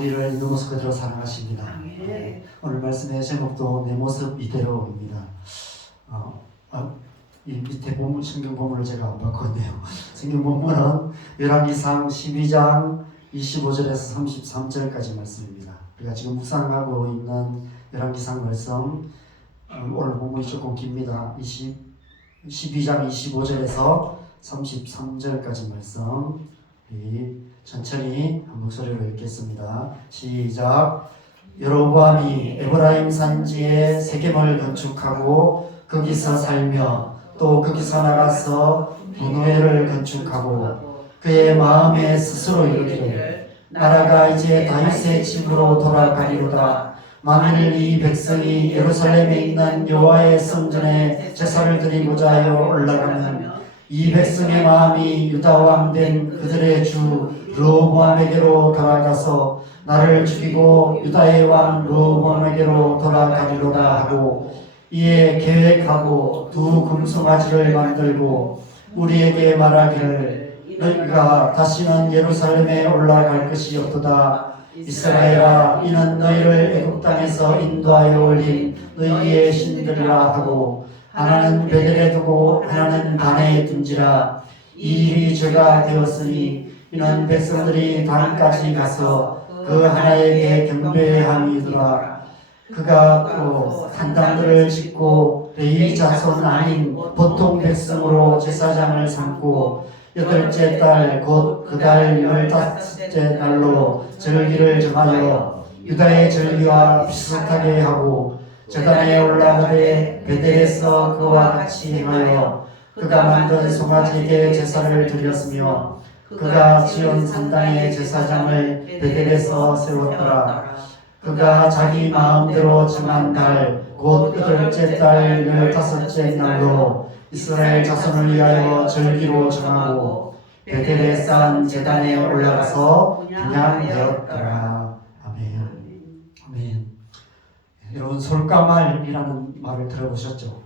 우리를 있는 모습 그대로 사랑하십니다. 오늘 말씀의 제목도 내 모습 이대로입니다. 이 밑에 본문, 성경 본문을 제가 안 바꿨네요. 성경 본문은 열왕기상 12장 25절에서 33절까지 말씀입니다. 우리가 지금 묵상하고 있는 열왕기상 말씀, 오늘 본문이 조금 깁니다. 12장 25절에서 33절까지 말씀 천천히 한 목소리로 읽겠습니다. 시작. 여로보암이 에브라임 산지에 세겜을 건축하고 거기서 살며 또 거기서 나가서 분노회를 건축하고 그의 마음에 스스로 이르기를 나라가 이제 다윗의 집으로 돌아가리로다. 만일 이 백성이 예루살렘에 있는 여호와의 성전에 제사를 드리고자 하여 올라가면 이 백성의 마음이 유다 왕 된 그들의 주 르호보암에게로 돌아가서 나를 죽이고 유다의 왕 르호보암에게로 돌아가리로다 하고 이에 계획하고 두 금송아지를 만들고 우리에게 말하기를 너희가 다시는 예루살렘에 올라갈 것이 없도다. 이스라엘아, 이는 너희를 애굽 땅에서 인도하여 올린 너희의 신들이라 하고 하나는 베델에 두고 하나는 단에 둔지라. 이 일이 죄가 되었으니 이는 백성들이 단까지 가서 그 하나에게 경배함이더라. 그가 또 산당들을 짓고 레위 자손 아닌 보통 백성으로 제사장을 삼고 여덟째 달 곧 그 달 15째 날로 절기를 정하여 유다의 절기와 비슷하게 하고 제단에 올라가되 베델에서 그와 같이 행하여 그가 만든 송아지에게 제사를 드렸으며 그가 지은 산당의 제사장을 베델에서 세웠더라. 그가 자기 마음대로 정한 달 곧 여덟째 달 15째 날로 이스라엘 자손을 위하여 절기로 정하고 베델에 쌓은 제단에 올라가서 분향되었더라. 아멘. 아멘. 여러분, 솔까말이라는 말을 들어보셨죠?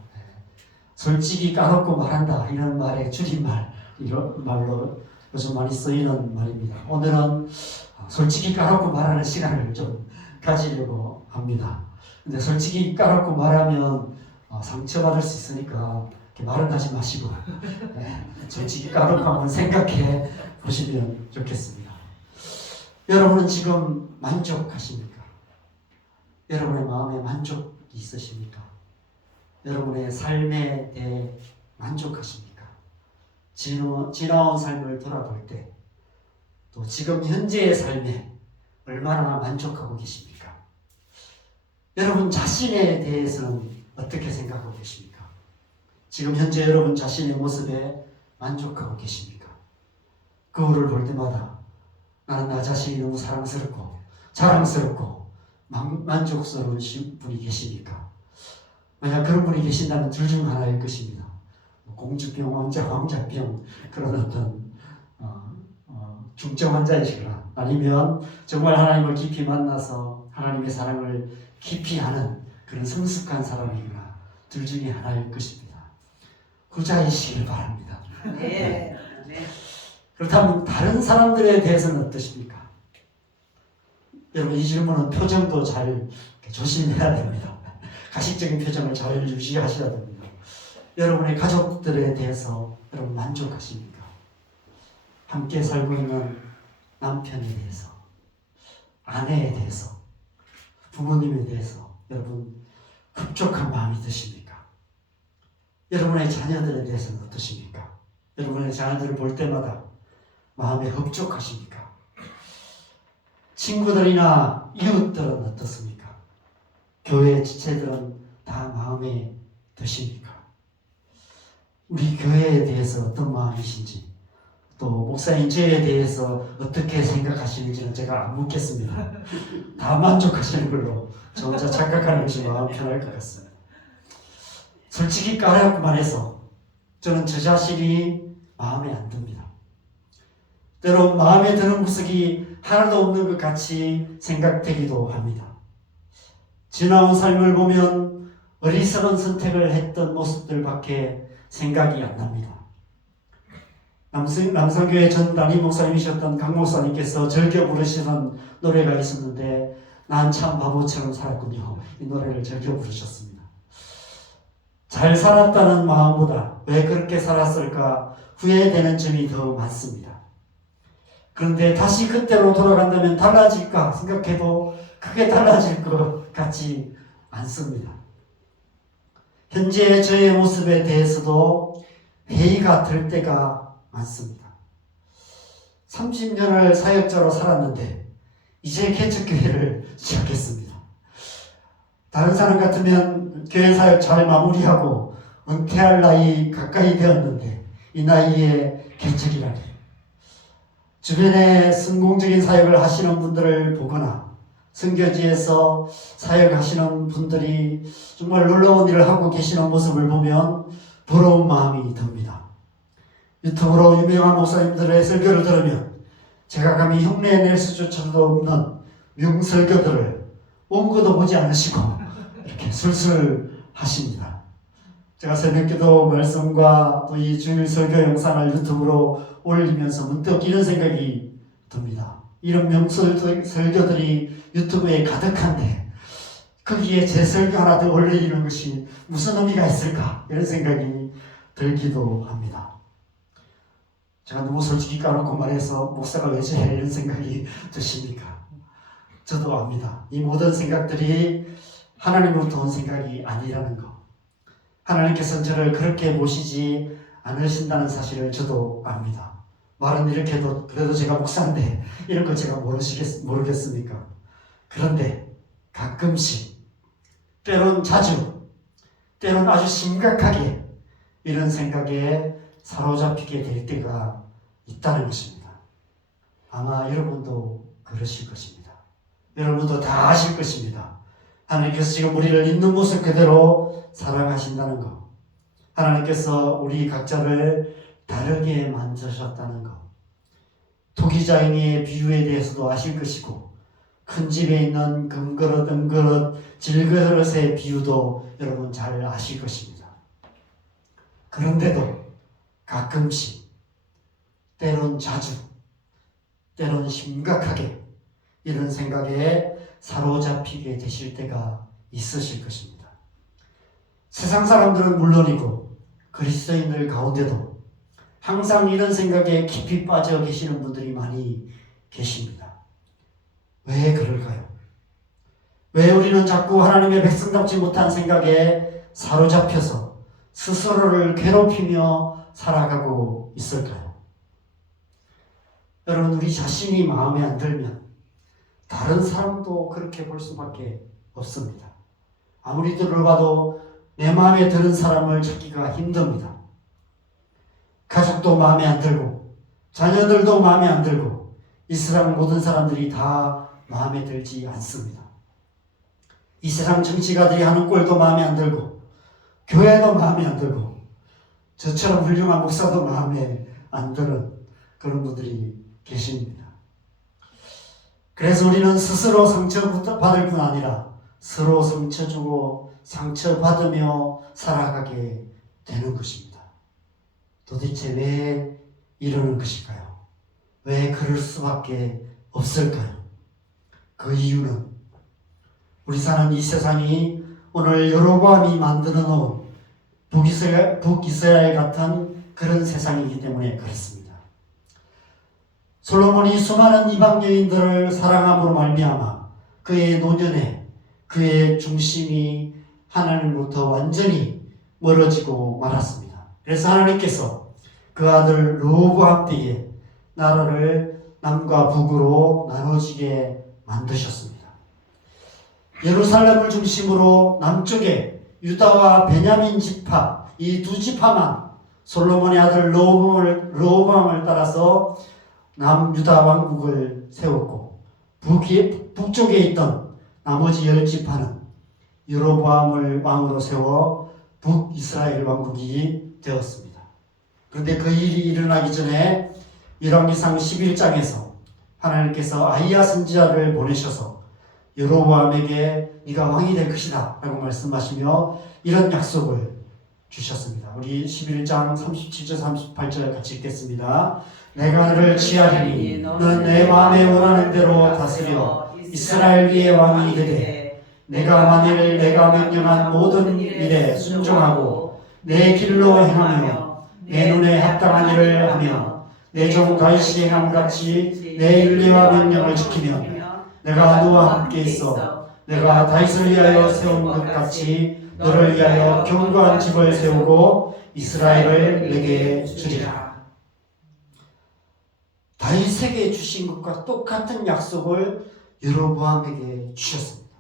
솔직히 까놓고 말한다, 이런 말의 줄임말, 이런 말로 요즘 많이 쓰이는 말입니다. 오늘은 솔직히 까놓고 말하는 시간을 좀 가지려고 합니다. 근데 솔직히 까놓고 말하면 상처받을 수 있으니까 말은 하지 마시고 솔직히 까놓고 한번 생각해 보시면 좋겠습니다. 여러분은 지금 만족하십니까? 여러분의 마음에 만족이 있으십니까? 여러분의 삶에 대해 만족하십니까? 지나온 삶을 돌아볼 때 또 지금 현재의 삶에 얼마나 만족하고 계십니까? 여러분 자신에 대해서는 어떻게 생각하고 계십니까? 지금 현재 여러분 자신의 모습에 만족하고 계십니까? 거울을 볼 때마다 나는 나 자신이 너무 사랑스럽고 자랑스럽고 만족스러운 분이 계십니까? 만약 그런 분이 계신다면 둘 중 하나일 것입니다. 공주병, 왕자병, 그런 어떤 중증 환자이시거나 아니면 정말 하나님을 깊이 만나서 하나님의 사랑을 깊이 아는 그런 성숙한 사람이거나 둘 중에 하나일 것입니다. 후자이시길 바랍니다. 네. 그렇다면 다른 사람들에 대해서는 어떠십니까? 여러분, 이 질문은 표정도 잘 조심해야 됩니다. 가식적인 표정을 잘 유지하셔야 됩니다. 여러분의 가족들에 대해서 여러분 만족하십니까? 함께 살고 있는 남편에 대해서, 아내에 대해서, 부모님에 대해서 여러분 흡족한 마음이 드십니까? 여러분의 자녀들에 대해서는 어떠십니까? 여러분의 자녀들을 볼 때마다 마음에 흡족하십니까? 친구들이나 이웃들은 어떻습니까? 교회 지체들은 다 마음에 드십니까? 우리 교회에 대해서 어떤 마음이신지, 또 목사님 저에 대해서 어떻게 생각하시는지는 제가 안 묻겠습니다. 다 만족하시는 걸로 저 혼자 착각하는 것이 마음 편할 것 같습니다. 솔직히 까놓고만 해서 저는 저 자신이 마음에 안 듭니다. 때론 마음에 드는 구석이 하나도 없는 것 같이 생각되기도 합니다. 지나온 삶을 보면 어리석은 선택을 했던 모습들밖에 생각이 안 납니다. 남성교회 전 담임 목사님이셨던 강 목사님께서 즐겨 부르시는 노래가 있었는데 난 참 바보처럼 살았군요. 이 노래를 즐겨 부르셨습니다. 잘 살았다는 마음보다 왜 그렇게 살았을까 후회되는 점이 더 많습니다. 그런데 다시 그때로 돌아간다면 달라질까 생각해도 크게 달라질 것 같지 않습니다. 현재 저의 모습에 대해서도 회의가 될 때가 많습니다. 30년을 사역자로 살았는데 이제 개척교회를 시작했습니다. 다른 사람 같으면 교회 사역 잘 마무리하고 은퇴할 나이 가까이 되었는데 이 나이에 개척이라니. 주변에 성공적인 사역을 하시는 분들을 보거나 선교지에서 사역하시는 분들이 정말 놀라운 일을 하고 계시는 모습을 보면 부러운 마음이 듭니다. 유튜브로 유명한 목사님들의 설교를 들으면 제가 감히 흉내낼 수조차도 없는 명설교들을 원고도 보지 않으시고 이렇게 술술 하십니다. 제가 새벽기도 말씀과 또 이 주일 설교 영상을 유튜브로 올리면서 문득 이런 생각이 듭니다. 이런 명설교들이 유튜브에 가득한데 거기에 제 설교 하나 더 올리는 것이 무슨 의미가 있을까 이런 생각이 들기도 합니다. 제가 너무 솔직히 까놓고 말해서 목사가 왜 저래 이런 생각이 드십니까? 저도 압니다. 이 모든 생각들이 하나님으로부터 온 생각이 아니라는 것. 하나님께서는 저를 그렇게 보시지 않으신다는 사실을 저도 압니다. 말은 이렇게 해도 그래도 제가 목사인데 이런 거 제가 모르겠습니까? 그런데 가끔씩 때론 자주 때론 아주 심각하게 이런 생각에 사로잡히게 될 때가 있다는 것입니다. 아마 여러분도 그러실 것입니다. 여러분도 다 아실 것입니다. 하나님께서 지금 우리를 있는 모습 그대로 사랑하신다는 것, 하나님께서 우리 각자를 다르게 만드셨다는 것, 토기장의 비유에 대해서도 아실 것이고 큰 집에 있는 금그릇, 은그릇, 질그릇의 비유도 여러분 잘 아실 것입니다. 그런데도 가끔씩 때론 자주 때론 심각하게 이런 생각에 사로잡히게 되실 때가 있으실 것입니다. 세상 사람들은 물론이고 그리스도인들 가운데도 항상 이런 생각에 깊이 빠져 계시는 분들이 많이 계십니다. 왜 그럴까요? 왜 우리는 자꾸 하나님의 백성답지 못한 생각에 사로잡혀서 스스로를 괴롭히며 살아가고 있을까요? 여러분, 우리 자신이 마음에 안 들면 다른 사람도 그렇게 볼 수밖에 없습니다. 아무리 들어봐도 내 마음에 드는 사람을 찾기가 힘듭니다. 가족도 마음에 안 들고 자녀들도 마음에 안 들고 이 세상 모든 사람들이 다 마음에 들지 않습니다. 이 세상 정치가들이 하는 꼴도 마음에 안 들고 교회도 마음에 안 들고 저처럼 훌륭한 목사도 마음에 안 드는 그런 분들이 계십니다. 그래서 우리는 스스로 상처받을 뿐 아니라 서로 상처주고 상처받으며 살아가게 되는 것입니다. 도대체 왜 이러는 것일까요? 왜 그럴 수밖에 없을까요? 그 이유는 우리 사는 이 세상이 오늘 여로보암이 만들어 놓은 북이스라엘 같은 그런 세상이기 때문에 그렇습니다. 솔로몬이 수많은 이방 여인들을 사랑함으로 말미암아 그의 노년에 그의 중심이 하나님으로부터 완전히 멀어지고 말았습니다. 그래서 하나님께서 그 아들 르호보암 때에 나라를 남과 북으로 나눠지게 만드셨습니다. 예루살렘을 중심으로 남쪽에 유다와 베냐민 지파, 이 두 지파만 솔로몬의 아들 르호보암을 따라서 남유다 왕국을 세웠고 북쪽에 있던 나머지 10지파는 여로보암을 왕으로 세워 북이스라엘 왕국이 되었습니다. 그런데 그 일이 일어나기 전에 열왕기상 11장에서 하나님께서 아히야 선지자를 보내셔서 여로보암에게 네가 왕이 될 것이다 라고 말씀하시며 이런 약속을 주셨습니다. 우리 11장 37절 38절 같이 읽겠습니다. 내가 너를 취하리니 너는 내 마음에 원하는 대로 다스려 이스라엘 위의 왕이 되되 내가 만일 내가 명령한 모든 일에 순종하고 내 길로 행하며 내 눈에 합당한 일을 하며 내 종 다윗이 행함 같이 내 윤리와 명령을 지키며 내가 너와 함께 있어 내가 다윗을 위하여 세운 것 같이 너를 위하여 견고한 집을 세우고 이스라엘을 내게 주리라. 다윗에게 주신 것과 똑같은 약속을 여로보암에게 주셨습니다.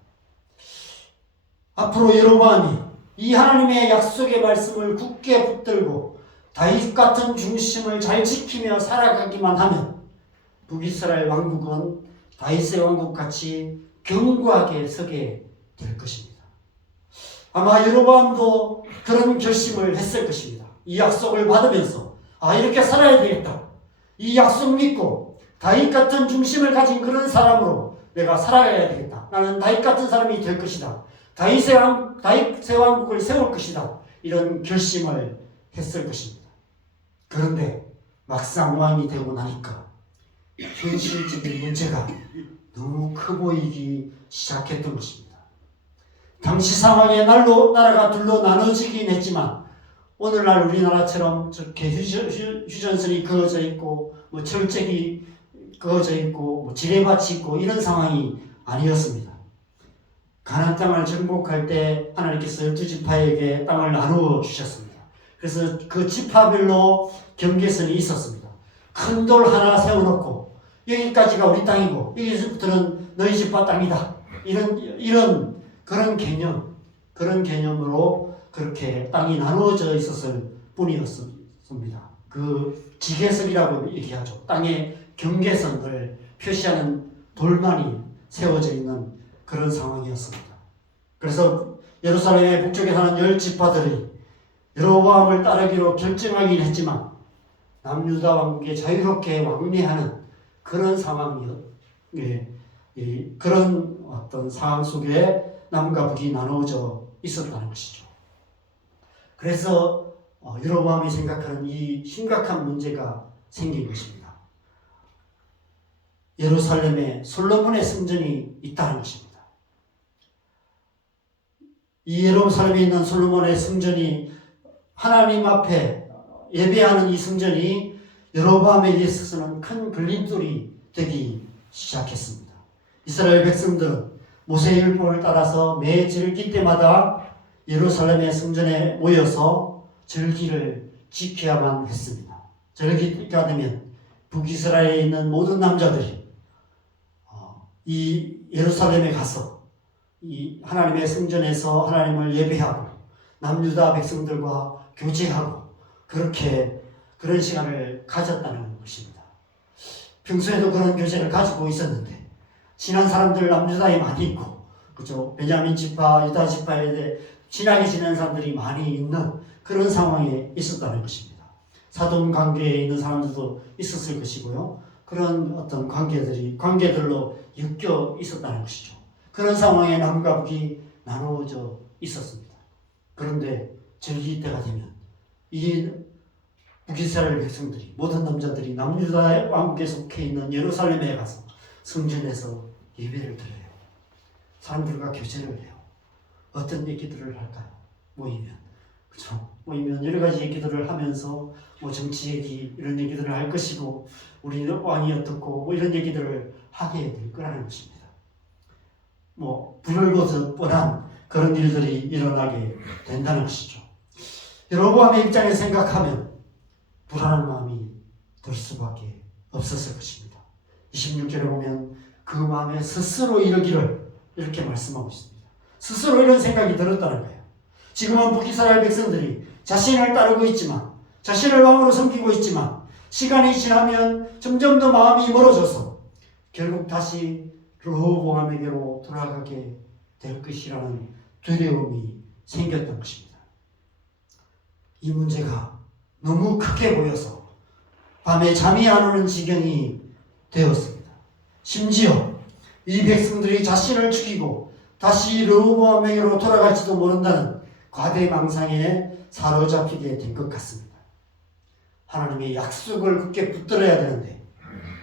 앞으로 여로보암이 이 하나님의 약속의 말씀을 굳게 붙들고 다윗 같은 중심을 잘 지키며 살아가기만 하면 북이스라엘 왕국은 다윗의 왕국같이 견고하게 서게 될 것입니다. 아마 여로보암도 그런 결심을 했을 것입니다. 이 약속을 받으면서 이렇게 살아야 되겠다. 이 약속 믿고 다윗 같은 중심을 가진 그런 사람으로 내가 살아가야 되겠다. 나는 다윗 같은 사람이 될 것이다. 다윗의 왕국을 세울 것이다. 이런 결심을 했을 것입니다. 그런데 막상 왕이 되고 나니까 현실적인 문제가 너무 커 보이기 시작했던 것입니다. 당시 상황에 나라가 둘로 나눠지긴 했지만 오늘날 우리나라처럼 저렇게 휴전선이 그어져 있고 철책이 그어져 있고 지뢰밭이 있고 이런 상황이 아니었습니다. 가나안 땅을 정복할 때 하나님께서 12지파에게 땅을 나누어 주셨습니다. 그래서 그 지파별로 경계선이 있었습니다. 큰 돌 하나 세워놓고 여기까지가 우리 땅이고 여기서부터는 너희 지파 땅이다. 이런 그런 개념으로 그렇게 땅이 나누어져 있었을 뿐이었습니다. 그 지계선이라고 얘기하죠. 땅의 경계선을 표시하는 돌만이 세워져 있는 그런 상황이었습니다. 그래서 예루살렘의 북쪽에 사는 10지파들이 여로보암을 따르기로 결정하긴 했지만 남유다 왕국에 자유롭게 왕래하는 그런 그런 어떤 상황 속에 남과 북이 나누어져 있었다는 것이죠. 그래서 여로보암이 생각하는 이 심각한 문제가 생긴 것입니다. 예루살렘에 솔로몬의 성전이 있다는 것입니다. 이 예루살렘에 있는 솔로몬의 성전이 하나님 앞에 예배하는 이 성전이 여로보암에게 있어서는 큰 걸림돌이 되기 시작했습니다. 이스라엘 백성들은 모세의 율법을 따라서 매 절기 때마다 예루살렘의 성전에 모여서 절기를 지켜야만 했습니다. 절기가 되면 북이스라엘에 있는 모든 남자들이 이 예루살렘에 가서 이 하나님의 성전에서 하나님을 예배하고 남유다 백성들과 교제하고 그런 시간을 가졌다는 것입니다. 평소에도 그런 교제를 가지고 있었는데 친한 사람들 남유다에 많이 있고 그죠? 베냐민 지파, 유다 지파에 대해 친하게 지내는 사람들이 많이 있는 그런 상황에 있었다는 것입니다. 사돈 관계에 있는 사람들도 있었을 것이고요. 그런 어떤 관계들로 엮여 있었다는 것이죠. 그런 상황에 남과 북이 나누어져 있었습니다. 그런데 절기 때가 되면 이 북이스라엘 백성들이 모든 남자들이 남유다 왕국에 속해 있는 예루살렘에 가서 성전에서 예배를 드려요. 사람들과 교제를 해요. 어떤 얘기들을 할까요? 모이면 여러 가지 얘기들을 하면서 정치 얘기 이런 얘기들을 할 것이고 우리 왕이 어떻고 이런 얘기들을 하게 될 거라는 것입니다. 불을 보듯 뻔한 그런 일들이 일어나게 된다는 것이죠. 여로보암의 입장에서 생각하면 불안한 마음이 들 수밖에 없었을 것입니다. 26절에 보면 그 마음에 스스로 이르기를 이렇게 말씀하고 있습니다. 스스로 이런 생각이 들었다는 거예요. 지금은 북이스라엘 백성들이 자신을 따르고 있지만 자신을 왕으로 섬기고 있지만 시간이 지나면 점점 더 마음이 멀어져서 결국 다시 르호보암에게로 돌아가게 될 것이라는 두려움이 생겼던 것입니다. 이 문제가 너무 크게 보여서 밤에 잠이 안 오는 지경이 되었습니다. 심지어 이 백성들이 자신을 죽이고 다시 르호보암에게로 돌아갈지도 모른다는 과대망상에 사로잡히게 된 것 같습니다. 하나님의 약속을 굳게 붙들어야 되는데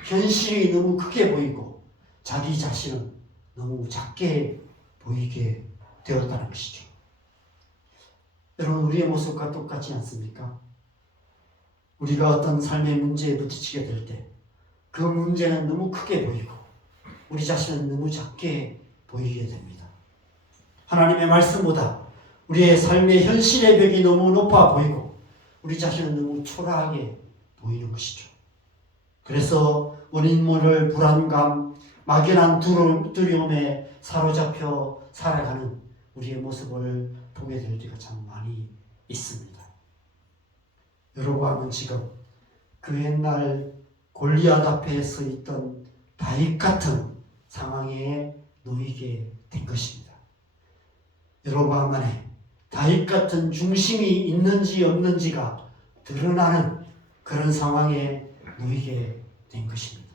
현실이 너무 크게 보이고 자기 자신은 너무 작게 보이게 되었다는 것이죠. 여러분, 우리의 모습과 똑같지 않습니까? 우리가 어떤 삶의 문제에 부딪히게 될 때 그 문제는 너무 크게 보이고 우리 자신은 너무 작게 보이게 됩니다. 하나님의 말씀보다 우리의 삶의 현실의 벽이 너무 높아 보이고 우리 자신은 너무 초라하게 보이는 것이죠. 그래서 원인 모를 불안감, 막연한 두려움에 사로잡혀 살아가는 우리의 모습을 보게 될 때가 참 많이 있습니다. 여로보암은 지금 그 옛날 골리앗 앞에 서 있던 다윗 같은 상황에 놓이게 된 것입니다. 여로보암 안에 다윗 같은 중심이 있는지 없는지가 드러나는 그런 상황에 놓이게 된 것입니다.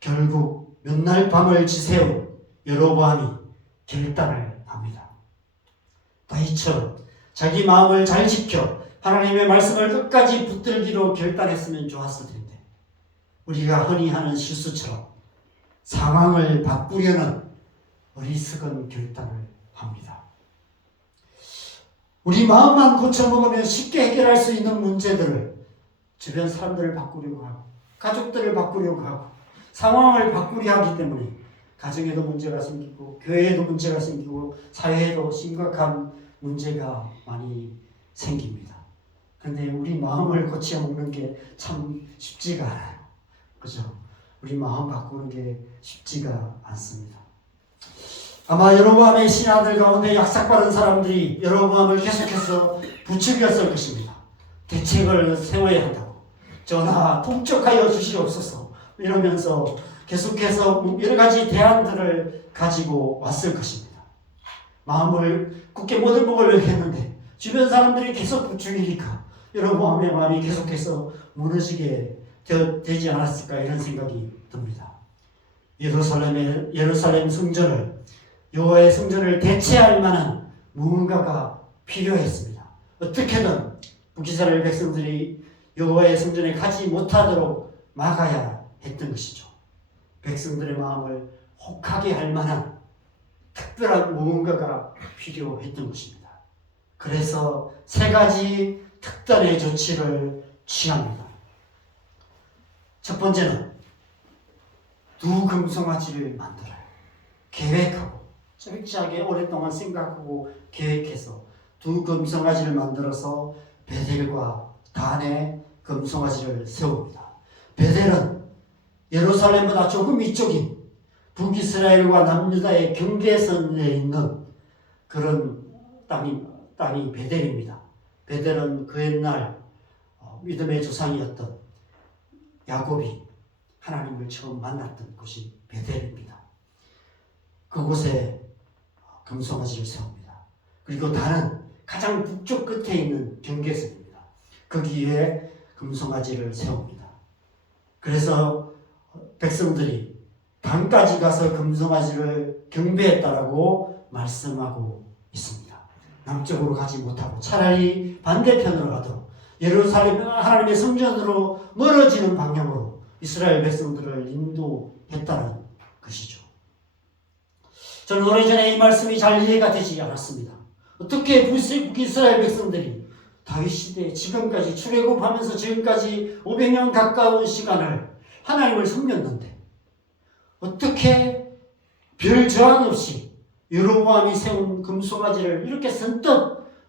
결국 몇 날 밤을 지새운 여로보암이 결단을 합니다. 다윗처럼 자기 마음을 잘 지켜 하나님의 말씀을 끝까지 붙들기로 결단했으면 좋았을 텐데 우리가 흔히 하는 실수처럼 상황을 바꾸려는 어리석은 결단을 합니다. 우리 마음만 고쳐먹으면 쉽게 해결할 수 있는 문제들을 주변 사람들을 바꾸려고 하고 가족들을 바꾸려고 하고 상황을 바꾸려 하기 때문에 가정에도 문제가 생기고 교회에도 문제가 생기고 사회에도 심각한 문제가 많이 생깁니다. 그런데 우리 마음을 고쳐먹는 게 참 쉽지가 않아요. 그죠? 우리 마음 바꾸는 게 쉽지가 않습니다. 아마 여로보암의 신하들 가운데 약삭빠른 사람들이 여로보암을 계속해서 부추겼을 것입니다. 대책을 세워야 한다고. 전하 통촉하여 주시옵소서 이러면서 계속해서 여러 가지 대안들을 가지고 왔을 것입니다. 마음을 굳게 못 먹으려고 했는데 주변 사람들이 계속 부추기니까 여로보암의 마음이 계속해서 무너지게 되지 않았을까 이런 생각이 듭니다. 예루살렘 성전을 여호와의 성전을 대체할 만한 무언가가 필요했습니다. 어떻게든 북이스라엘 백성들이 여호와의 성전에 가지 못하도록 막아야 했던 것이죠. 백성들의 마음을 혹하게 할 만한 특별한 무언가가 필요했던 것입니다. 그래서 세 가지 특단의 조치를 취합니다. 첫 번째는 두 금송아지를 만들어요. 계획하고 철저하게 오랫동안 생각하고 계획해서 두 금송아지를 만들어서 베델과 단에 금송아지를 세웁니다. 베델은 예루살렘보다 조금 이쪽인 북이스라엘과 남유다의 경계선에 있는 그런 땅이 베델입니다. 베델은 그 옛날 믿음의 조상이었던 야곱이 하나님을 처음 만났던 곳이 베델입니다. 그곳에 금송아지를 세웁니다. 그리고 단은 가장 북쪽 끝에 있는 경계선입니다. 거기에 금송아지를 세웁니다. 그래서 백성들이 단까지 가서 금송아지를 경배했다라고 말씀하고 있습니다. 남쪽으로 가지 못하고 차라리 반대편으로 가도록 예루살렘 하나님의 성전으로 멀어지는 방향으로 이스라엘 백성들을 인도했다는 것이죠. 저는 오래전에 이 말씀이 잘 이해가 되지 않았습니다. 어떻게 북이스라엘 백성들이 다윗 시대 지금까지 출애굽하면서 지금까지 500년 가까운 시간을 하나님을 섬겼는데 어떻게 별 저항 없이 여로보암이 세운 금송아지를 이렇게 선뜻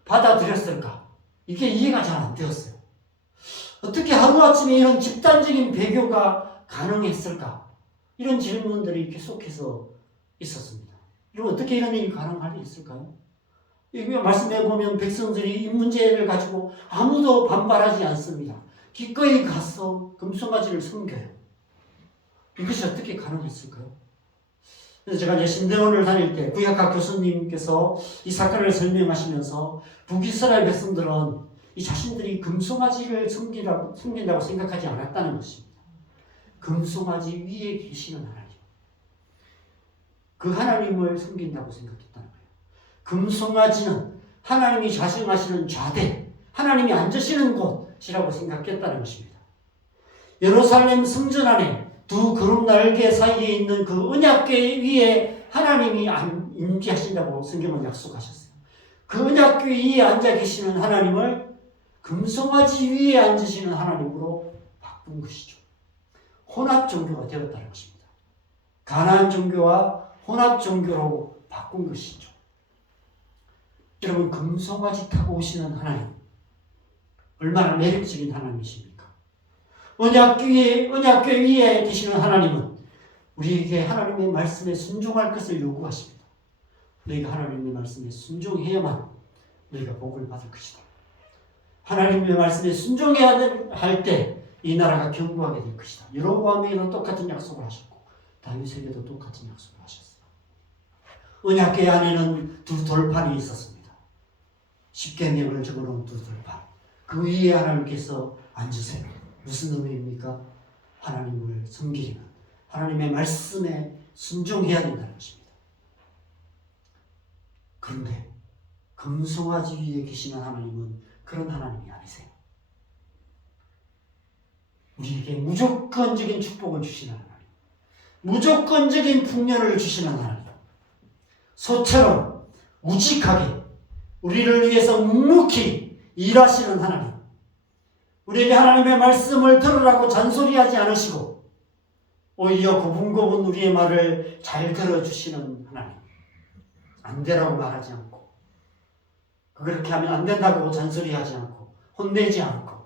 받아들였을까? 이게 이해가 잘 안 되었어요. 어떻게 하루아침에 이런 집단적인 배교가 가능했을까? 이런 질문들이 계속해서 있었습니다. 여러분, 어떻게 이런 일이 가능할 수 있을까요? 이거 말씀해 보면 백성들이 이 문제를 가지고 아무도 반발하지 않습니다. 기꺼이 가서 금송아지를 섬겨요. 이것이 어떻게 가능했을까요? 그래서 제가 이제 신대원을 다닐 때 구약학 교수님께서 이 사건을 설명하시면서 북이스라엘 백성들은 이 자신들이 금송아지를 섬긴다고 생각하지 않았다는 것입니다. 금송아지 위에 계시는 하나님, 그 하나님을 섬긴다고 생각했다는 거예요. 금송아지는 하나님이 좌정하시는 좌대, 하나님이 앉으시는 곳이라고 생각했다는 것입니다. 예루살렘 성전 안에 두 구름 날개 사이에 있는 그 언약궤 위에 하나님이 임재하신다고 성경은 약속하셨어요. 그 언약궤 위에 앉아 계시는 하나님을 금송아지 위에 앉으시는 하나님으로 바꾼 것이죠. 혼합 종교가 되었다는 것입니다. 가나안 종교와 혼합 종교로 바꾼 것이죠. 여러분, 금송아지 타고 오시는 하나님, 얼마나 매력적인 하나님이십니까? 언약궤 위에 계시는 하나님은 우리에게 하나님의 말씀에 순종할 것을 요구하십니다. 너희가 하나님의 말씀에 순종해야만 너희가 복을 받을 것이다. 하나님의 말씀에 순종해야 할 때 이 나라가 견고하게 될 것이다. 여로보암에게도 똑같은 약속을 하셨고 다윗에게도 똑같은 약속을 하셨어요. 언약궤 안에는 두 돌판이 있었습니다. 십계명을 적어놓은 두 돌판. 그 위에 하나님께서 앉으세요. 무슨 의미입니까? 하나님을 섬기려면 하나님의 말씀에 순종해야 된다는 것입니다. 그런데 금송아지 위에 계시는 하나님은 그런 하나님이 아니세요. 우리에게 무조건적인 축복을 주시는 하나님, 무조건적인 풍년을 주시는 하나님, 소처럼 우직하게 우리를 위해서 묵묵히 일하시는 하나님, 우리에게 하나님의 말씀을 들으라고 잔소리하지 않으시고 오히려 고분고분 우리의 말을 잘 들어주시는 하나님, 안 되라고 말하지 않고 그렇게 하면 안 된다고 잔소리하지 않고 혼내지 않고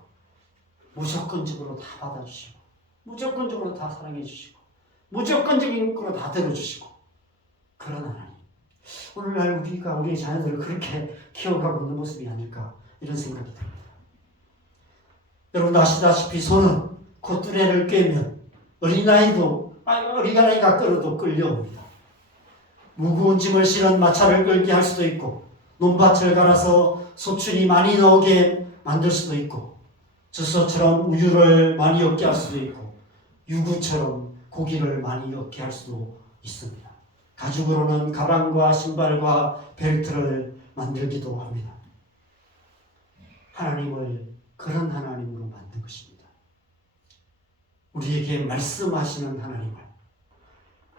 무조건적으로 다 받아주시고 무조건적으로 다 사랑해 주시고 무조건적인 거로 다 들어주시고 그런 하나님, 오늘날 우리가 우리의 자녀들을 그렇게 키워가고 있는 모습이 아닐까 이런 생각이 듭니다. 여러분 아시다시피 소는 콧뚜레를 꿰면 어린아이가 끌어도 끌려옵니다. 무거운 짐을 실은 마차를 끌게 할 수도 있고 논밭을 갈아서 소출이 많이 나오게 만들 수도 있고 젖소처럼 우유를 많이 얻게 할 수도 있고 유구처럼 고기를 많이 얻게 할 수도 있습니다. 가죽으로는 가방과 신발과 벨트를 만들기도 합니다. 하나님을 그런 하나님으로 만든 것입니다. 우리에게 말씀하시는 하나님을,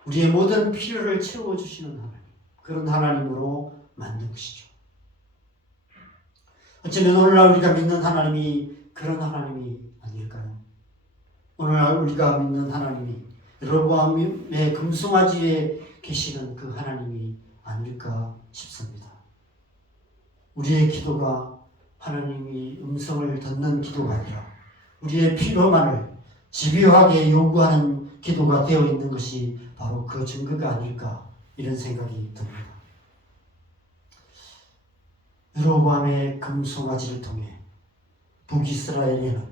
우리의 모든 필요를 채워주시는 하나님, 그런 하나님으로 만든 것이죠. 어쩌면 오늘날 우리가 믿는 하나님이 그런 하나님이 아닐까요? 오늘날 우리가 믿는 하나님이 여로보암의 금송아지에 계시는 그 하나님이 아닐까 싶습니다. 우리의 기도가 하나님이 음성을 듣는 기도가 아니라 우리의 필요만을 집요하게 요구하는 기도가 되어 있는 것이 바로 그 증거가 아닐까 이런 생각이 듭니다. 여로보암의 금송아지를 통해 북이스라엘에는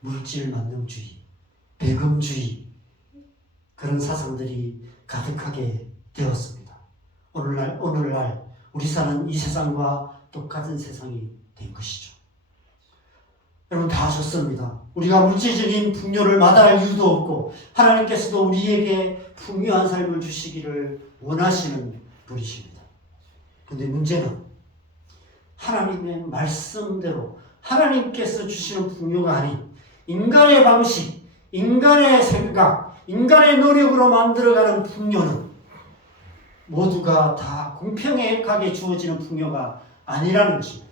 물질 만능주의, 배금주의 그런 사상들이 가득하게 되었습니다. 오늘날 우리 사는 이 세상과 똑같은 세상이 된 것이죠. 여러분 다 좋습니다. 우리가 물질적인 풍요를 마다할 이유도 없고 하나님께서도 우리에게 풍요한 삶을 주시기를 원하시는 분이십니다. 그런데 문제는 하나님의 말씀대로 하나님께서 주시는 풍요가 아닌 인간의 방식, 인간의 생각, 인간의 노력으로 만들어가는 풍요는 모두가 다 공평하게 주어지는 풍요가 아니라는 것입니다.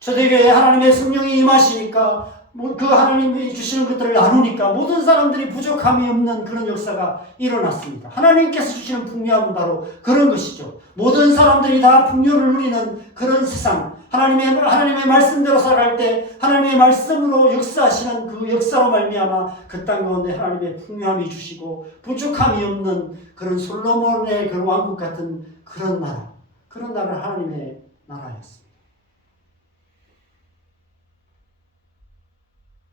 초대교회에 하나님의 성령이 임하시니까 그 하나님이 주시는 것들을 나누니까 모든 사람들이 부족함이 없는 그런 역사가 일어났습니다. 하나님께서 주시는 풍요함은 바로 그런 것이죠. 모든 사람들이 다 풍요를 누리는 그런 세상, 하나님의 말씀대로 살아갈 때 하나님의 말씀으로 역사하시는 그 역사로 말미암아 그 땅 가운데 하나님의 풍요함이 주시고 부족함이 없는 그런 솔로몬의 그 왕국 같은 그런 나라 하나님의 나라였습니다.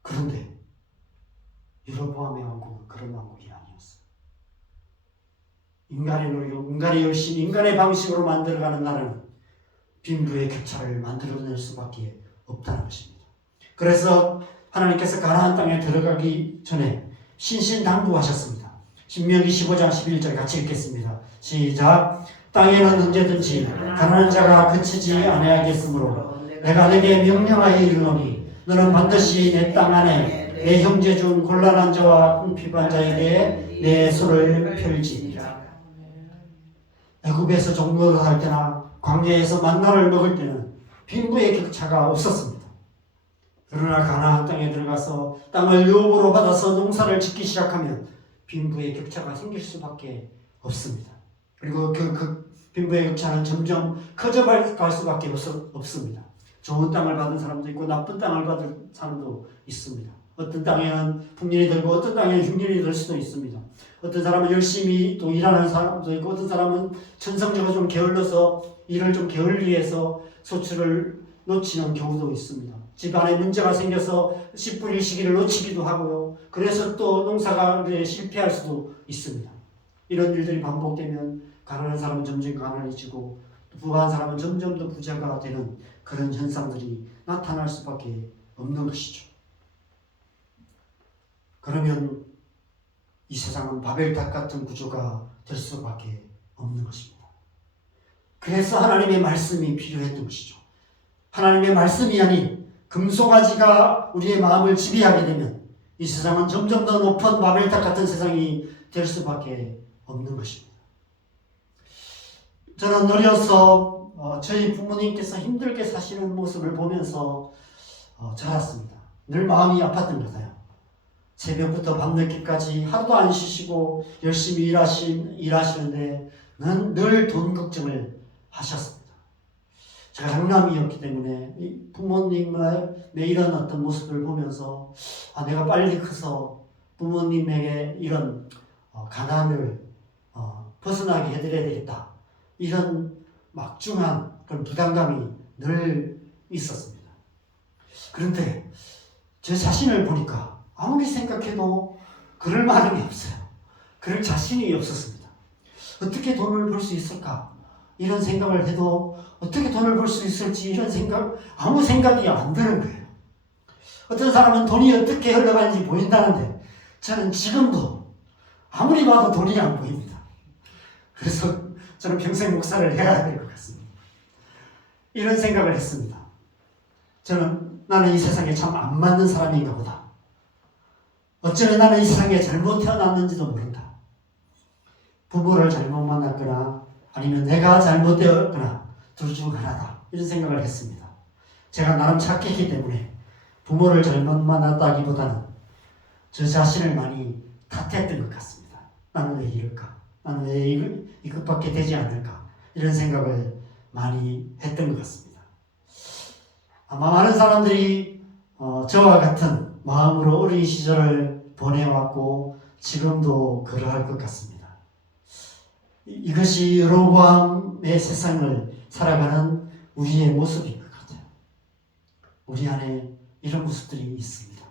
그런데 여로보암의 왕국은 그런 왕국이 아니었어요. 인간의 노력, 인간의 열심, 인간의 방식으로 만들어가는 나라는 빈부의 격차를 만들어낼 수밖에 없다는 것입니다. 그래서 하나님께서 가나안 땅에 들어가기 전에 신신당부하셨습니다. 신명기 15장 11절 같이 읽겠습니다. 시작. 땅에는 언제든지 가난한 자가 그치지 아니하겠으므로 내가 내게 명령하여 이르노니 너는 반드시 내 땅 안에 내 형제 중 곤란한 자와 궁핍한 자에게 내 손을 펼지니라. 애굽에서 종노릇 할 때나 광야에서 만나를 먹을 때는 빈부의 격차가 없었습니다. 그러나 가나안 땅에 들어가서 땅을 유업으로 받아서 농사를 짓기 시작하면 빈부의 격차가 생길 수밖에 없습니다. 그리고 그 빈부의 격차는 점점 커져갈 수밖에 없습니다. 좋은 땅을 받은 사람도 있고 나쁜 땅을 받은 사람도 있습니다. 어떤 땅에는 풍년이 들고 어떤 땅에는 흉년이 들 수도 있습니다. 어떤 사람은 열심히 또 일하는 사람도 있고 어떤 사람은 천성적으로 좀 게을러서 일을 좀 게을리해서 소출을 놓치는 경우도 있습니다. 집안에 문제가 생겨서 씨 뿌릴 시기를 놓치기도 하고요. 그래서 또 농사가 실패할 수도 있습니다. 이런 일들이 반복되면 가난한 사람은 점점 가난해지고 부한 사람은 점점 더 부자가 되는 그런 현상들이 나타날 수밖에 없는 것이죠. 그러면 이 세상은 바벨탑 같은 구조가 될 수밖에 없는 것입니다. 그래서 하나님의 말씀이 필요했던 것이죠. 하나님의 말씀이 아닌 금송아지가 우리의 마음을 지배하게 되면 이 세상은 점점 더 높은 바벨탑 같은 세상이 될 수밖에 없는 것입니다. 저는 어려서 저희 부모님께서 힘들게 사시는 모습을 보면서 자랐습니다. 늘 마음이 아팠던 것 같아요. 새벽부터 밤늦게까지 하루도 안 쉬시고 열심히 일하시는데 늘 돈 걱정을 하셨습니다. 제가 장남이었기 때문에 부모님의 이런 어떤 모습을 보면서 내가 빨리 커서 부모님에게 이런 가난을 벗어나게 해드려야 되겠다. 이런 막중한 그런 부담감이 늘 있었습니다. 그런데 제 자신을 보니까 아무리 생각해도 그럴 마음이 없어요. 그럴 자신이 없었습니다. 어떻게 돈을 벌 수 있을까? 이런 생각을 해도 어떻게 돈을 벌 수 있을지 이런 아무 생각이 안 드는 거예요. 어떤 사람은 돈이 어떻게 흘러가는지 보인다는데 저는 지금도 아무리 봐도 돈이 안 보입니다. 그래서 저는 평생 목사를 해야 될 것 같습니다. 이런 생각을 했습니다. 나는 이 세상에 참 안 맞는 사람인가 보다. 어쩌면 나는 이 세상에 잘못 태어났는지도 모른다. 부모를 잘못 만났거나 아니면 내가 잘못되었거나 둘 중 하나다. 이런 생각을 했습니다. 제가 나름 착했기 때문에 부모를 잘못 만났다기보다는 저 자신을 많이 탓했던 것 같습니다. 나는 왜 이럴까? 나는 왜 이것밖에 되지 않을까? 이런 생각을 많이 했던 것 같습니다. 아마 많은 사람들이 저와 같은 마음으로 어린 시절을 보내왔고 지금도 그러할 것 같습니다. 이것이 여로보암의 세상을 살아가는 우리의 모습인 것 같아요. 우리 안에 이런 모습들이 있습니다.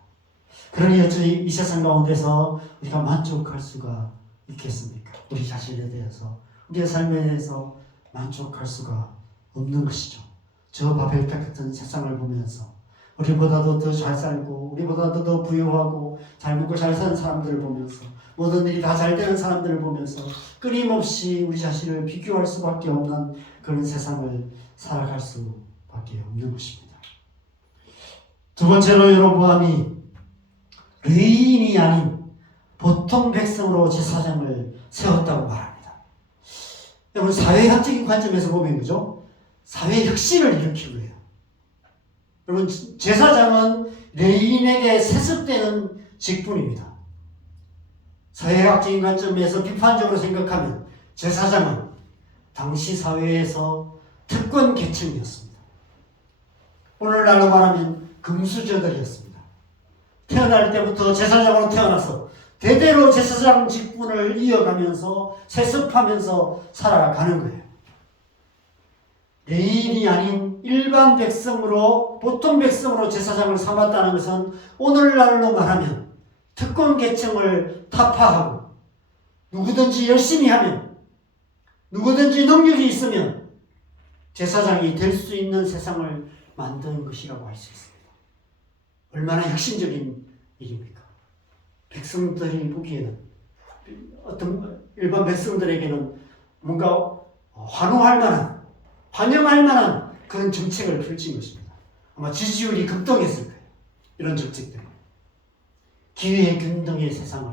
그러니 어찌 이 세상 가운데서 우리가 만족할 수가 있겠습니까? 우리 자신에 대해서, 우리의 삶에 대해서 만족할 수가 없는 것이죠. 저 바벨탑 같은 세상을 보면서 우리보다도 더 잘 살고 우리보다도 더 부유하고 잘 먹고 잘 사는 사람들을 보면서 모든 일이 다 잘 되는 사람들을 보면서 끊임없이 우리 자신을 비교할 수밖에 없는 그런 세상을 살아갈 수밖에 없는 것입니다. 두 번째로 여로보암이 의인이 아닌 보통 백성으로 제사장을 세웠다고 말합니다. 여러분, 사회학적인 관점에서 보면 그죠? 사회 혁신을 일으킨 거예요. 여러분, 제사장은 레인에게 세습되는 직분입니다. 사회학적인 관점에서 비판적으로 생각하면 제사장은 당시 사회에서 특권 계층이었습니다. 오늘날로 말하면 금수저들이었습니다. 태어날 때부터 제사장으로 태어나서 대대로 제사장 직분을 이어가면서 세습하면서 살아가는 거예요. 레인이 아닌 일반 백성으로, 보통 백성으로 제사장을 삼았다는 것은 오늘날로 말하면 특권 계층을 타파하고 누구든지 열심히 하면, 누구든지 능력이 있으면 제사장이 될 수 있는 세상을 만든 것이라고 할 수 있습니다. 얼마나 혁신적인 일입니까? 백성들이 보기에는, 어떤 일반 백성들에게는 뭔가 환호할 만한, 환영할 만한 그런 정책을 펼친 것입니다. 아마 지지율이 급등했을 거예요. 이런 정책 때문에. 기회 균등의 세상을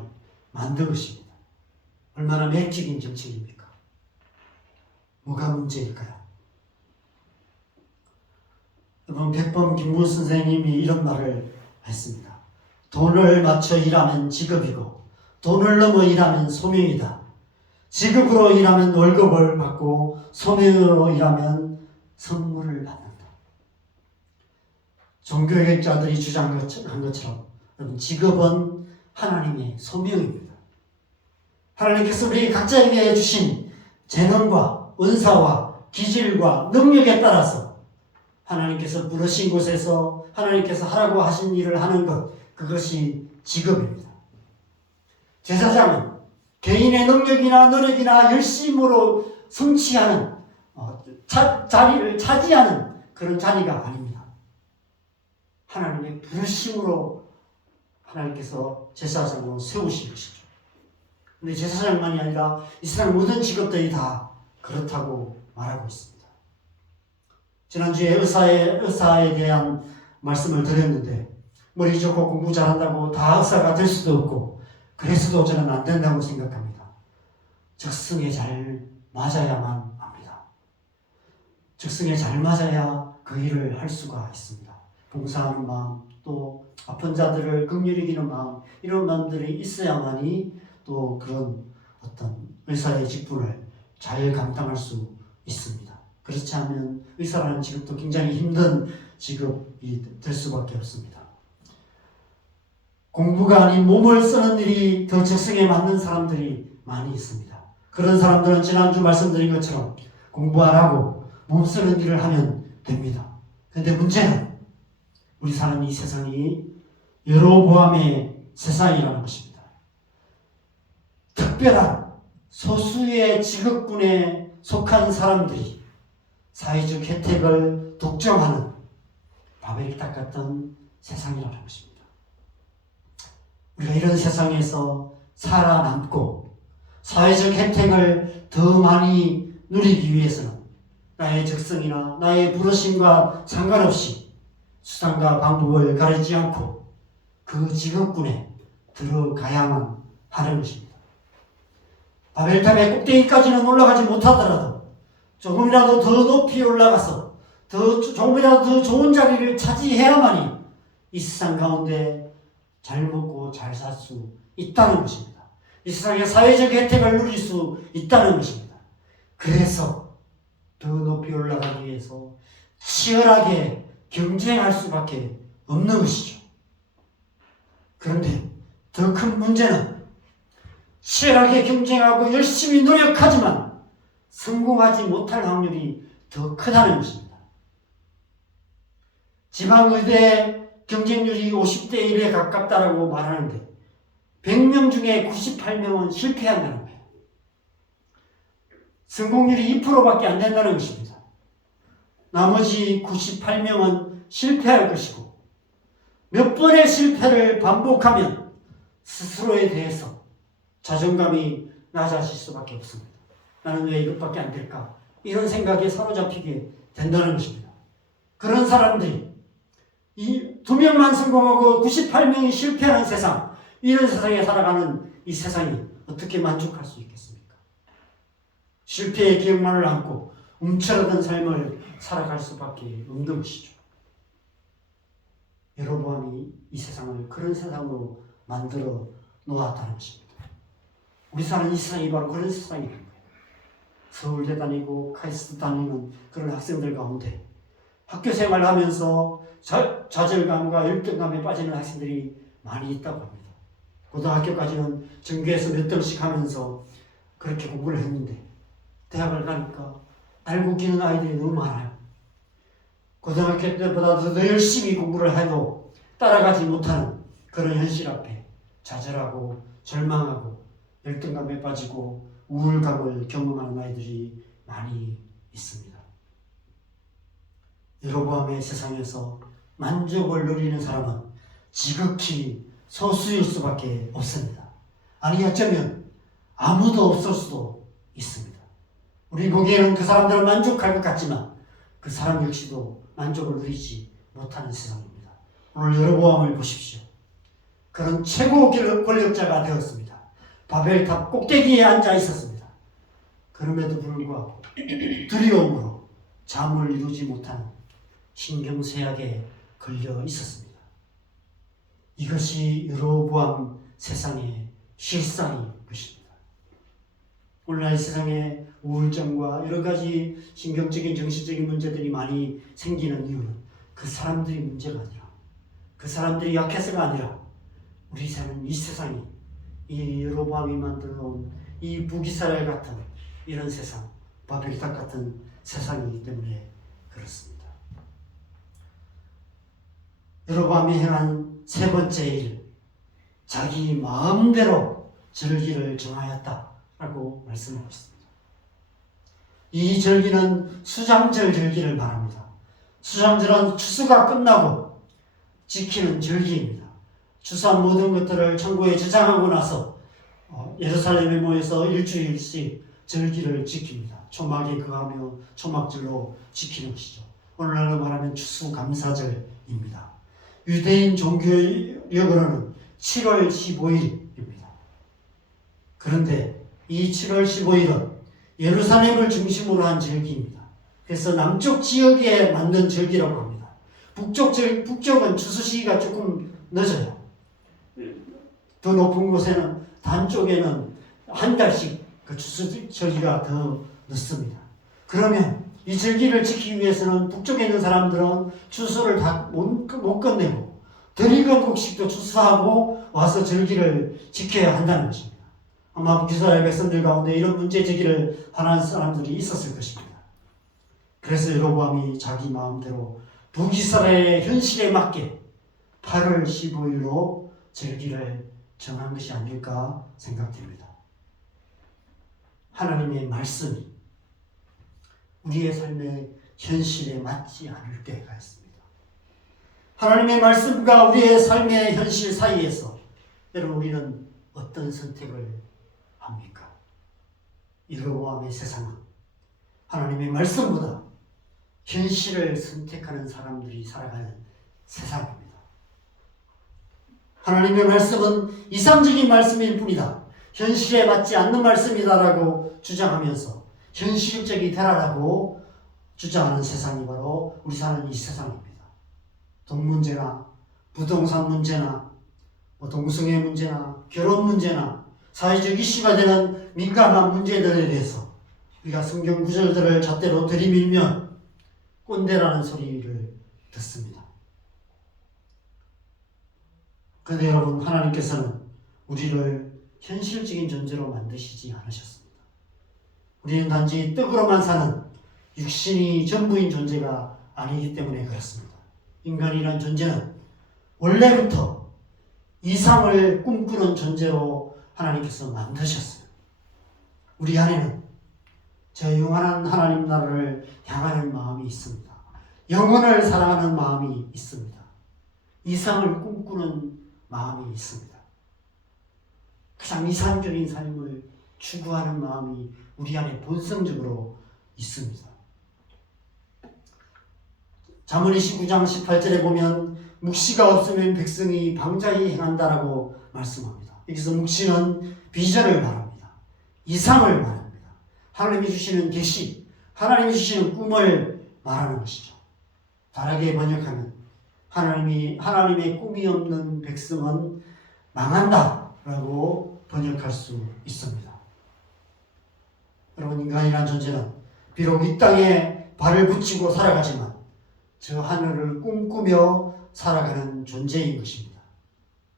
만든 것입니다. 얼마나 매력적인 정책입니까? 뭐가 문제일까요? 여러분, 백범 김무 선생님이 이런 말을 했습니다. 돈을 맞춰 일하면 직업이고 돈을 넘어 일하면 소명이다. 직업으로 일하면 월급을 받고 소명으로 일하면 선물을 받는다. 종교개혁자들이 주장한 것처럼 여러분, 직업은 하나님의 소명입니다. 하나님께서 우리 각자에게 주신 재능과 은사와 기질과 능력에 따라서 하나님께서 부르신 곳에서 하나님께서 하라고 하신 일을 하는 것, 그것이 직업입니다. 제사장은 개인의 능력이나 노력이나 열심으로 성취하는 자리를 차지하는 그런 자리가 아닙니다. 하나님의 부르심으로 하나님께서 제사장으로 세우신 것이죠. 그런데 제사장만이 아니라 이 세상 모든 직업들이 다 그렇다고 말하고 있습니다. 지난주에 의사에 대한 말씀을 드렸는데, 머리 좋고 공부 잘한다고 다 의사가 될 수도 없고, 그래서도 저는 안 된다고 생각합니다. 적성에 잘 맞아야만 합니다. 적성에 잘 맞아야 그 일을 할 수가 있습니다. 봉사하는 마음, 또 아픈 자들을 긍휼히 여기는 마음, 이런 마음들이 있어야만이 또 그런 어떤 의사의 직분을 잘 감당할 수 있습니다. 그렇지 않으면 의사라는 직업도 굉장히 힘든 직업이 될 수밖에 없습니다. 공부가 아닌 몸을 쓰는 일이 더 적성에 맞는 사람들이 많이 있습니다. 그런 사람들은 지난주 말씀드린 것처럼 공부 안 하고 몸 쓰는 일을 하면 됩니다. 그런데 문제는 우리 사는 이 세상이 여로보암의 세상이라는 것입니다. 특별한 소수의 직업군에 속한 사람들이 사회적 혜택을 독점하는 바벨탑 같은 세상이라는 것입니다. 우리가 이런 세상에서 살아남고 사회적 혜택을 더 많이 누리기 위해서는 나의 적성이나 나의 부르심과 상관없이 수단과 방법을 가리지 않고 그 직업군에 들어가야만 하는 것입니다. 바벨탑의 꼭대기까지는 올라가지 못하더라도 조금이라도 더 높이 올라가서 조금이라도 더 좋은 자리를 차지해야만이 이 세상 가운데 잘 먹고 잘 살 수 있다는 것입니다. 이 세상의 사회적 혜택을 누릴 수 있다는 것입니다. 그래서 더 높이 올라가기 위해서 치열하게 경쟁할 수밖에 없는 것이죠. 그런데 더 큰 문제는 치열하게 경쟁하고 열심히 노력하지만 성공하지 못할 확률이 더 크다는 것입니다. 지방의대 경쟁률이 50대 1에 가깝다라고 말하는데 100명 중에 98명은 실패한다는 거예요. 성공률이 2%밖에 안 된다는 것입니다. 나머지 98명은 실패할 것이고 몇 번의 실패를 반복하면 스스로에 대해서 자존감이 낮아질 수밖에 없습니다. 나는 왜 이것밖에 안 될까? 이런 생각에 사로잡히게 된다는 것입니다. 그런 사람들이 이 2명만 성공하고 98명이 실패하는 세상, 이런 세상에 살아가는 이 세상이 어떻게 만족할 수 있겠습니까? 실패의 기억만을 안고 움츠러든 삶을 살아갈 수밖에 없는 것이죠. 여로보암이 이 세상을 그런 세상으로 만들어 놓았다는 것입니다. 우리 사는 이 세상이 바로 그런 세상이라는 거예요. 서울대 다니고 카이스트 다니는 그런 학생들 가운데 학교 생활을 하면서 좌절감과 열등감에 빠지는 학생들이 많이 있다고 합니다. 고등학교까지는 전교에서 몇 등씩 하면서 그렇게 공부를 했는데 대학을 가니까 달고 기는 아이들이 너무 많아요. 고등학교 때보다 더 열심히 공부를 해도 따라가지 못하는 그런 현실 앞에 좌절하고 절망하고 열등감에 빠지고 우울감을 경험하는 아이들이 많이 있습니다. 여로보암의 세상에서 만족을 누리는 사람은 지극히 소수일 수밖에 없습니다. 아니 어쩌면 아무도 없을 수도 있습니다. 우리 보기에는 그 사람들은 만족할 것 같지만 그 사람 역시도 만족을 누리지 못하는 세상입니다. 오늘 여로보암을 보십시오. 그런 최고 권력자가 되었습니다. 바벨탑 꼭대기에 앉아 있었습니다. 그럼에도 불구하고 두려움으로 잠을 이루지 못하는 신경쇠약에 걸려 있었습니다. 이것이 여로보암 세상의 실상인 것입니다. 오늘날 세상에 우울증과 여러 가지 신경적인 정신적인 문제들이 많이 생기는 이유는 그 사람들이 문제가 아니라, 그 사람들이 약해서가 아니라 우리 사는 이 세상이, 이 여로보암이 만들어 놓은 이 북이스라엘 같은 이런 세상, 바벨탑 같은 세상이기 때문에 그렇습니다. 여로보암이 행한 세 번째 일, 자기 마음대로 절기를 정하였다라고 말씀하고 있습니다. 이 절기는 수장절 절기를 말합니다. 수장절은 추수가 끝나고 지키는 절기입니다. 추수한 모든 것들을 창고에 저장하고 나서 예루살렘에 모여서 일주일씩 절기를 지킵니다. 초막에 거하며 초막절로 지키는 것이죠. 오늘날로 말하면 추수감사절입니다. 유대인 종교력으로는 7월 15일입니다. 그런데 이 7월 15일은 예루살렘을 중심으로 한 절기입니다. 그래서 남쪽 지역에 맞는 절기라고 합니다. 북쪽은 추수 시기가 조금 늦어요. 더 높은 곳에는 단쪽에는 한 달씩 그 추수 절기가 더 늦습니다. 그러면 이 절기를 지키기 위해서는 북쪽에 있는 사람들은 추수를 다 못 끝내고 덜 익은 곡식도 추수하고 와서 절기를 지켜야 한다는 것입니다. 아마 북이스라엘 백성들 가운데 이런 문제 제기를 하는 사람들이 있었을 것입니다. 그래서 여로보암이 자기 마음대로 북이스라엘의 현실에 맞게 8월 15일로 절기를 정한 것이 아닐까 생각됩니다. 하나님의 말씀이 우리의 삶의 현실에 맞지 않을 때가 있습니다. 하나님의 말씀과 우리의 삶의 현실 사이에서 여러분 우리는 어떤 선택을 합니까? 여로보암의 세상은 하나님의 말씀보다 현실을 선택하는 사람들이 살아가는 세상입니다. 하나님의 말씀은 이상적인 말씀일 뿐이다, 현실에 맞지 않는 말씀이다라고 주장하면서 현실적이 되라라고 주장하는 세상이 바로 우리 사는 이 세상입니다. 돈 문제나 부동산 문제나 동성애 문제나 결혼 문제나 사회적 이슈가 되는 민감한 문제들에 대해서 우리가 성경 구절들을 잣대로 들이밀면 꼰대라는 소리를 듣습니다. 그런데 여러분, 하나님께서는 우리를 현실적인 존재로 만드시지 않으셨습니다. 우리는 단지 떡으로만 사는 육신이 전부인 존재가 아니기 때문에 그렇습니다. 인간이란 존재는 원래부터 이상을 꿈꾸는 존재로 하나님께서 만드셨어요. 우리 안에는 저 영원한 하나님 나라를 향하는 마음이 있습니다. 영혼을 사랑하는 마음이 있습니다. 이상을 꿈꾸는 마음이 있습니다. 가장 이상적인 삶을 추구하는 마음이 우리 안에 본성적으로 있습니다. 잠언 29장 18절에 보면 묵시가 없으면 백성이 방자히 행한다라고 말씀합니다. 여기서 묵시는 비전을 말합니다. 이상을 말합니다. 하나님이 주시는 계시, 하나님이 주시는 꿈을 말하는 것이죠. 다르게 번역하면 하나님의 꿈이 없는 백성은 망한다라고 번역할 수 있습니다. 여러분, 인간이란 존재는 비록 이 땅에 발을 붙이고 살아가지만 저 하늘을 꿈꾸며 살아가는 존재인 것입니다.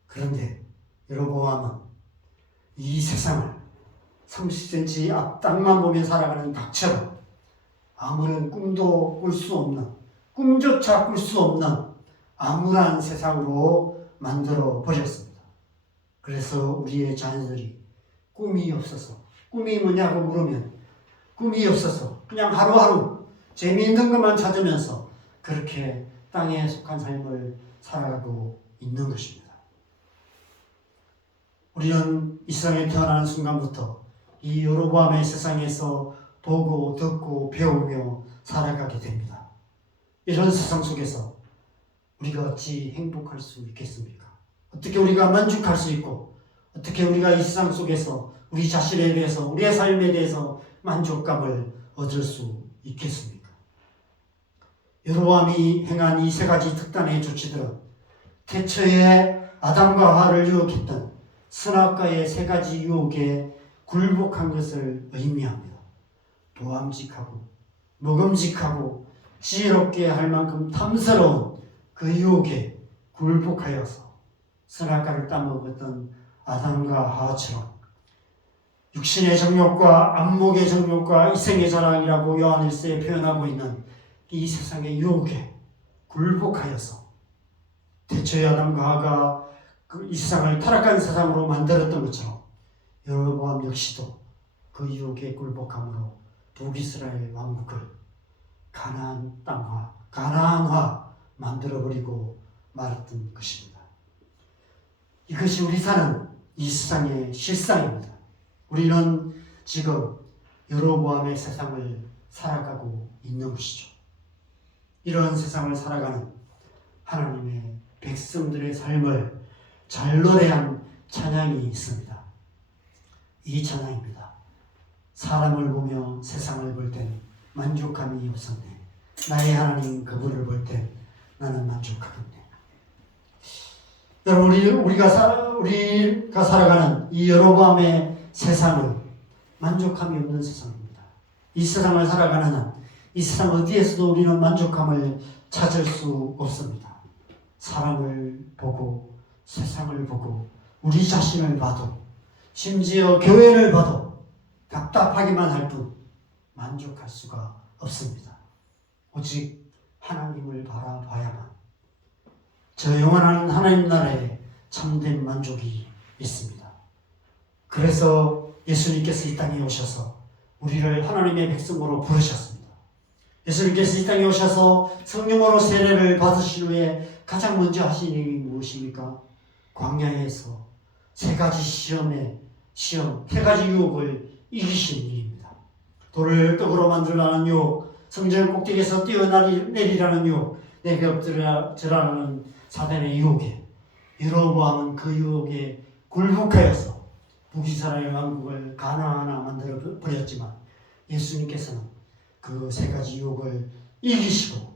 그런데 여로보암은 이 세상을 30cm 앞 땅만 보며 살아가는 닭처럼 아무런 꿈도 꿀 수 없는, 꿈조차 꿀 수 없는 암울한 세상으로 만들어 버렸습니다. 그래서 우리의 자녀들이 꿈이 없어서, 꿈이 뭐냐고 물으면 꿈이 없어서 그냥 하루하루 재미있는 것만 찾으면서 그렇게 땅에 속한 삶을 살아가고 있는 것입니다. 우리는 이 세상에 태어나는 순간부터 이 여로보암의 세상에서 보고 듣고 배우며 살아가게 됩니다. 이런 세상 속에서 우리가 어찌 행복할 수 있겠습니까? 어떻게 우리가 만족할 수 있고 어떻게 우리가 이 세상 속에서 우리 자신에 대해서 우리의 삶에 대해서 만족감을 얻을 수 있겠습니까? 여로보암이 행한 이 세 가지 특단의 조치들은 태초에 아담과 하와를 유혹했던 선악과의 세 가지 유혹에 굴복한 것을 의미합니다. 보암직하고 먹음직하고 지혜롭게 할 만큼 탐스러운 그 유혹에 굴복하여서 선악과를 따먹었던 아담과 하와처럼 육신의 정욕과 안목의 정욕과 이생의 자랑이라고 요한일서에 표현하고 있는 이 세상의 유혹에 굴복하여서 태초의 아담과 하와가 이 세상을 타락한 세상으로 만들었던 것처럼 여로보암 역시도 그 유혹에 굴복함으로 북이스라엘 왕국을 가나안 땅화, 가나안화 만들어버리고 말았던 것입니다. 이것이 우리 사는 이 세상의 실상입니다. 우리는 지금 여로보암의 세상을 살아가고 있는 것이죠. 이런 세상을 살아가는 하나님의 백성들의 삶을 잘 노래한 찬양이 있습니다. 이 찬양입니다. 사람을 보며 세상을 볼 땐 만족함이 없었네. 나의 하나님 그분을 볼 땐 나는 만족하겠네. 여러분, 우리가 살아가는 이 여로보암의 세상은 만족함이 없는 세상입니다. 이 세상을 살아가는 한 이 세상 어디에서도 우리는 만족함을 찾을 수 없습니다. 사람을 보고 세상을 보고 우리 자신을 봐도 심지어 교회를 봐도 답답하기만 할 뿐 만족할 수가 없습니다. 오직 하나님을 바라봐야만 저 영원한 하나님 나라에 참된 만족이 있습니다. 그래서 예수님께서 이 땅에 오셔서 우리를 하나님의 백성으로 부르셨습니다. 예수님께서 이 땅에 오셔서 성령으로 세례를 받으신 후에 가장 먼저 하신 일이 무엇입니까? 광야에서 세 가지 세 가지 유혹을 이기신 일입니다. 돌을 떡으로 만들라는 유혹, 성전 꼭대기에서 뛰어내리라는 유혹, 내게 엎드려라는 사단의 유혹에 여로보암은 그 유혹에 굴복하여서 북이스라엘 왕국을 가나안화 만들어 버렸지만 예수님께서는 그 세 가지 유혹을 이기시고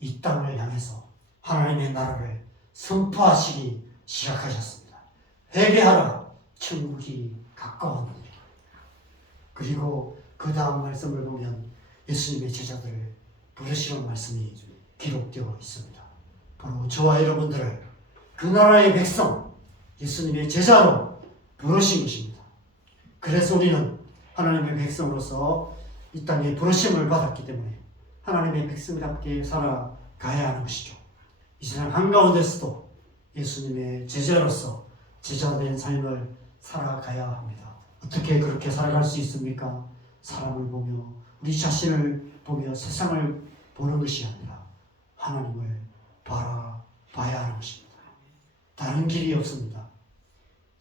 이 땅을 향해서 하나님의 나라를 선포하시기 시작하셨습니다. 회개하라, 천국이 가까웠느니라. 그리고 그 다음 말씀을 보면 예수님의 제자들을 부르시는 말씀이 기록되어 있습니다. 바로 저와 여러분들을 그 나라의 백성, 예수님의 제자로 부르신 것입니다. 그래서 우리는 하나님의 백성으로서 이 땅에 부르심을 받았기 때문에 하나님의 백성답게 살아가야 하는 것이죠. 이 세상 한가운데서도 예수님의 제자로서 제자된 삶을 살아가야 합니다. 어떻게 그렇게 살아갈 수 있습니까? 사람을 보며 우리 자신을 보며 세상을 보는 것이 아니라 하나님을 바라봐야 하는 것입니다. 다른 길이 없습니다.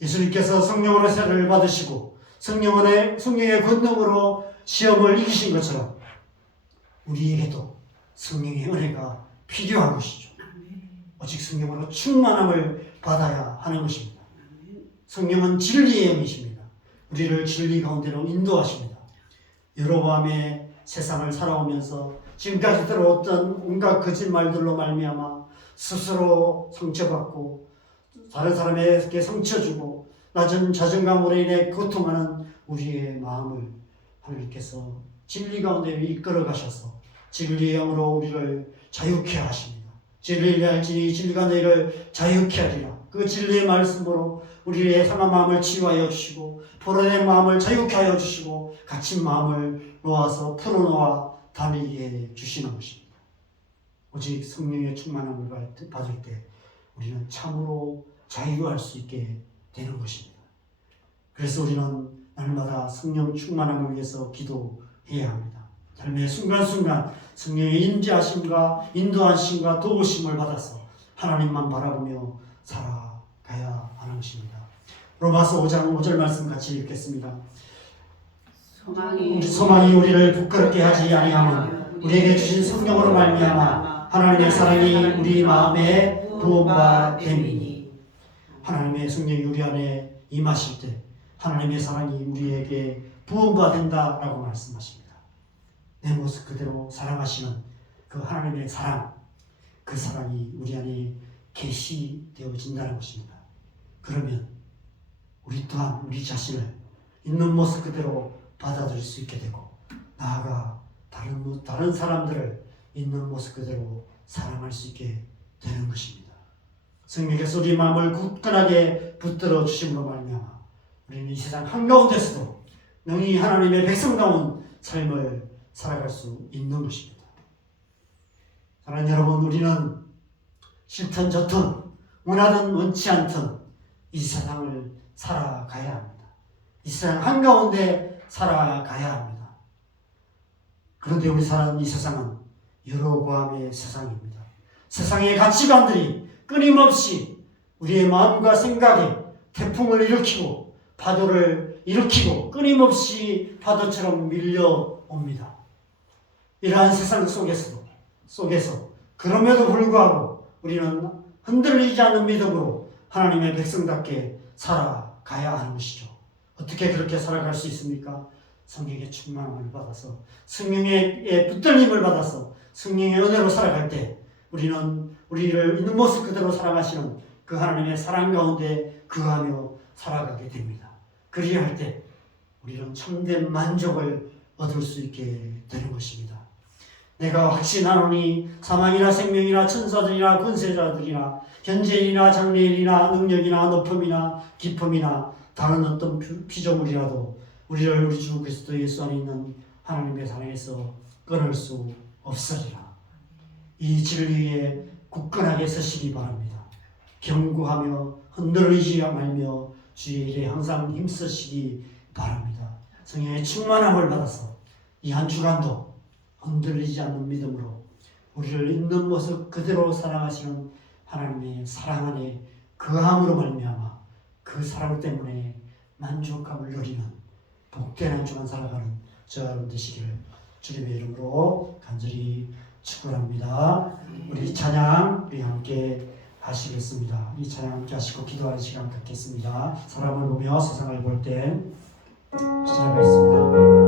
예수님께서 성령으로 세례를 받으시고 성령의 권능으로 시험을 이기신 것처럼 우리에게도 성령의 은혜가 필요한 것이죠. 오직 성령으로 충만함을 받아야 하는 것입니다. 성령은 진리의 영이십니다. 우리를 진리 가운데로 인도하십니다. 여로보암의 세상을 살아오면서 지금까지 들어왔던 온갖 거짓말들로 말미암아 스스로 상처받고 다른 사람에게 상처 주고 낮은 자존감으로 인해 고통하는 우리의 마음을 하나님께서 진리 가운데 이끌어 가셔서 진리의 영으로 우리를 자유케 하십니다. 진리를 알지니 진리가 너희를 자유케 하리라. 그 진리의 말씀으로 우리의 상한 마음을 치유하여 주시고 포로된 마음을 자유케 하여 주시고 갇힌 마음을 놓아서 풀어놓아 다니게 해 주시는 것입니다. 오직 성령의 충만함을 받을 때 우리는 참으로 자유할 수 있게 되는 것입니다. 그래서 우리는 날마다 성령 충만함을 위해서 기도해야 합니다. 삶의 순간순간 성령의 인지하심과 인도하심과 도우심을 받아서 하나님만 바라보며 살아가야 하는 것입니다. 로마서 5장 5절 말씀 같이 읽겠습니다. 우리 소망이 우리를 부끄럽게 하지 아니하면 우리에게 주신 성령으로 말미암아 하나님의 사랑이 우리 마음에 부음바 됨이니 하나님의 성령이 우리 안에 임하실 때 하나님의 사랑이 우리에게 부음바 된다라고 말씀하십니다. 내 모습 그대로 사랑하시는 그 하나님의 사랑, 그 사랑이 우리 안에 계시되어진다는 것입니다. 그러면 우리 또한 우리 자신을 있는 모습 그대로 받아들일 수 있게 되고 나아가 다른 사람들을 있는 모습 그대로 사랑할 수 있게 되는 것입니다. 성령께서 우리 마음을 굳건하게 붙들어 주심으로 말미암아 우리는 이 세상 한가운데서도 능히 하나님의 백성다운 삶을 살아갈 수 있는 것입니다. 사랑하는 여러분, 우리는 싫든 좋든 원하든 원치 않든 이 세상을 살아가야 합니다. 이 세상 한가운데 살아가야 합니다. 그런데 우리 사는 이 세상은 여러보암의 세상입니다. 세상의 가치관들이 끊임없이 우리의 마음과 생각에 태풍을 일으키고 파도를 일으키고 끊임없이 파도처럼 밀려옵니다. 이러한 세상 속에서 그럼에도 불구하고 우리는 흔들리지 않는 믿음으로 하나님의 백성답게 살아가야 하는 것이죠. 어떻게 그렇게 살아갈 수 있습니까? 성령의 충만함을 받아서 성령의 붙들림을 받아서 성령의 은혜로 살아갈 때 우리는 우리를 있는 모습 그대로 사랑하시는 그 하나님의 사랑 가운데 거하며 살아가게 됩니다. 그리할 때 우리는 참된 만족을 얻을 수 있게 되는 것입니다. 내가 확신하노니 사망이나 생명이나 천사들이나 권세자들이나 현재일이나 장래일이나 능력이나 높음이나 깊음이나 다른 어떤 피조물이라도 우리를 우리 주 그리스도 예수 안에 있는 하나님의 사랑에서 끊을 수 없으리라. 이 진리에 굳건하게 서시기 바랍니다. 경고하며 흔들리지 말며 주의 일에 항상 힘쓰시기 바랍니다. 성령의 충만함을 받아서 이 한 주간도 흔들리지 않는 믿음으로 우리를 있는 모습 그대로 사랑하시는 하나님의 사랑 안에 거함으로 말미암아 그 사랑 때문에 만족감을 누리는 복된 한 주간 살아가는 저와 여러분 되시기를 주님의 이름으로 간절히 축원합니다. 우리 찬양 우리 함께 하시겠습니다. 이 찬양 함께 하시고 기도하는 시간 갖겠습니다. 사람을 보며 세상을 볼 때 시작하겠습니다.